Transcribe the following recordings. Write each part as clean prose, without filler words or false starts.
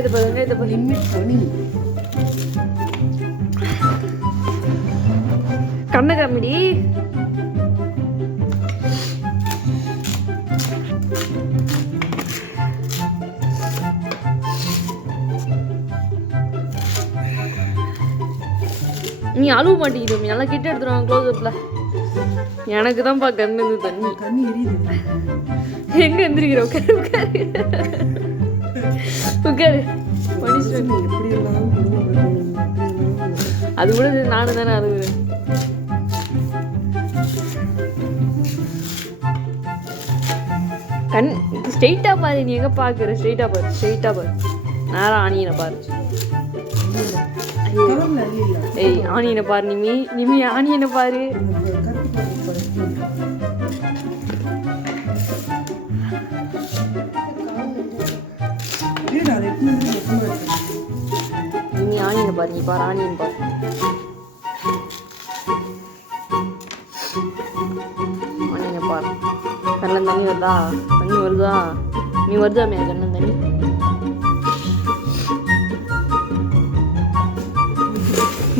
வெங்காயத்தை பாரு, வெங்காயத்தை பாரு. கண்ணு காமிடி. நீ அழுவ மாட்டேங்கிற நல்லா கிட்ட எடுத்துருவாங்க க்ளோஸ் அப்ல. எனக்கு தான் கண்ணு தண்ணி தண்ணி எரியுது. எங்க எந்திரிக்கிற? உட்காரு உட்காரு உட்காரு. மனுஷன் எப்படி எல்லாம் அது கூட நானும் தானே அழுகுறேன். கண் ஸ்ட்ரெயிட்டா பாரு. நீ எங்க பாக்குற? ஸ்ட்ரெயிட்டா பாரு, ஸ்ட்ரெயிட்டா பாரு. நேரம் ஆனியனை பாரு. ஏய் ஆனியனை பாரு. நிமி நிமி ஆனியனை பாரு. நிமி ஆனியனை பாரு. நீ பாரு ஆனியன் பாரு. ஆனியனை பாரு. கண்ணில் தண்ணி வருதா? தண்ணி வருதா? நீ வருதா மே கண்ணில் தண்ணி?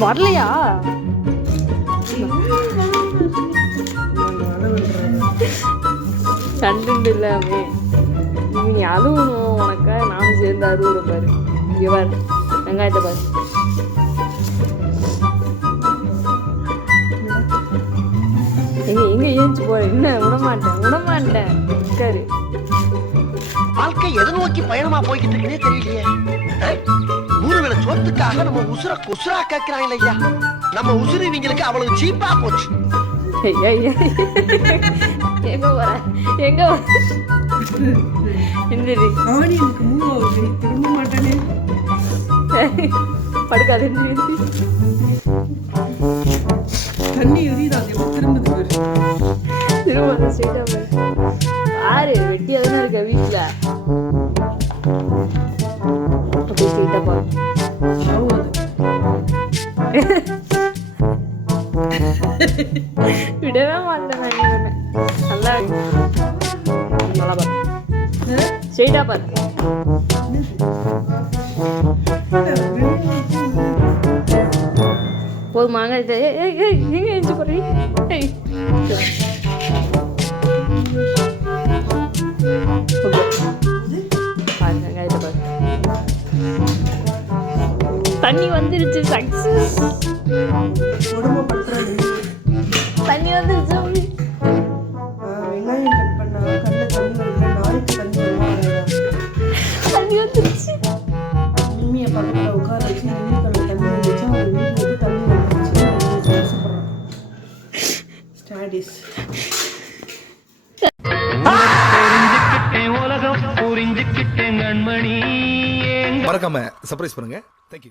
வரலையா? கண்டு இல்லாமே நீ அழுவணும். உனக்கா நானும் சேர்ந்து அழுவுற பாரு. இங்க பாரு வெங்காயத்தை பாரு. எங்க எங்க ஏஞ்சி போற? என்ன விடமாட்டேன் விடமாட்டேன். உட்காரு. வாழ்க்கை எதை நோக்கி பயணமா போய்கிட்டு இருக்குன்னே தெரியலையே. மூணு வேளை சொத்துக்காக நம்ம உசுர குசுரா கேட்கிறாங்க ஐயா. நம்ம உசுறு இவங்களுக்கு அவ்வளவு சீப்பா போச்சு. எங்க போற? எங்க எந்திரி. ஆனியனுக்கு மூவாவுக்கு திரும்ப மாட்டானே. படுக்காது. தண்ணி எரியுது. அது எப்படி திரும்புது பாரு. திரும்ப ஸ்ட்ரெயிட்டா பாரு. ஆறு வெட்டியா தானே இருக்க வீட்டுல. அப்படியே ஸ்ட்ரெயிட்டா பாரு. விடவே மாட்டேன் நான். நல்லா நல்லா பாரு. ஸ்ட்ரெயிட்டா பாரு. போதுமாங்க. எங்க எழுந்து போறீ? தண்ணி வந்துருச்சு. சக்சஸ். தண்ணி வந்துருச்சு. வெங்காயம் கட் பண்ணா கண்ணில் தண்ணி வரல. நாளைக்கு தண்ணி வருவாங்க. தண்ணி வந்துருச்சு. நிம்மியை பக்கத்தில் உட்கார வச்சு நிம்மி கண்ணில் தண்ணி வந்துச்சு. அவங்க வீட்டில் வந்து தண்ணி வந்துருச்சு. ஆசைப்படுறான். ஸ்டாடிஸ் மறக்காம சர்ப்ரைஸ் பண்ணுங்க. தேங்க்யூ.